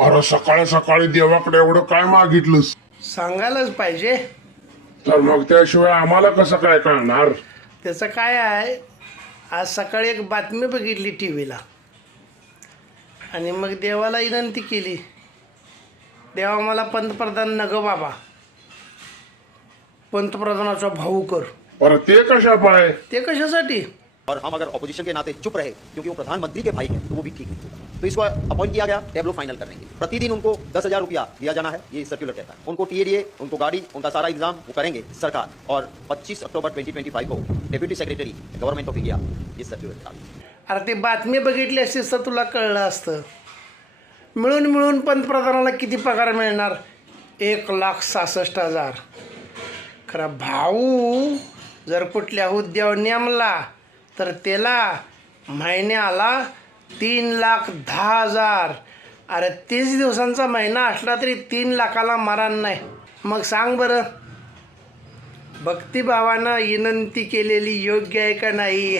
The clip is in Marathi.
अरे सकाळी सकाळी देवाकडे एवढं काय मागितलंस? सांगायलाच पाहिजे. तर मग त्याशिवाय आम्हाला कसं काय कळणार? त्याचं काय आहे, आज सकाळी एक बातमी बघितली टी व्हीला आणि मग देवाला विनंती केली, देवा मला पंतप्रधान नगो बाबा, पंतप्रधानाचा भाऊ कर. अरे ते कशा पाय? ते कशासाठी? और हम अगर ऑपोजिशन के नाते चुप रहे क्योंकि वो प्रधानमंत्री के भाई हैं तो वो भी ठीक नहीं होगा। तो इसको अपॉइंट किया गया, टेबलो फाइनल करने के लिए प्रतिदिन उनको 10,000 रुपया दिया जाना है, ये सर्कुलर कहता है। उनको टीएडीए, उनको गाड़ी, उनका सारा इंतजाम वो करेंगे सरकार। और 25 अक्टूबर 2025 को deputy secretary government of India ये सर्कुलर निकालेंगे। अरे ते बातमी बघितली असतीस तर तुला कळलं असतं. मिळून मिळून पंतप्रधानाला किती पगार मिळणार? 1,66,000. खरं भाऊ जर कुठल्या हुद्द्यावर नेमला तर त्याला महिन्याला 3,10,000. अरे 30 दिवसांचा महिना असला तरी 3 लाखाला मरण नाही. मग सांग बरं, भक्तिभावानं विनंती केलेली योग्य आहे का नाही?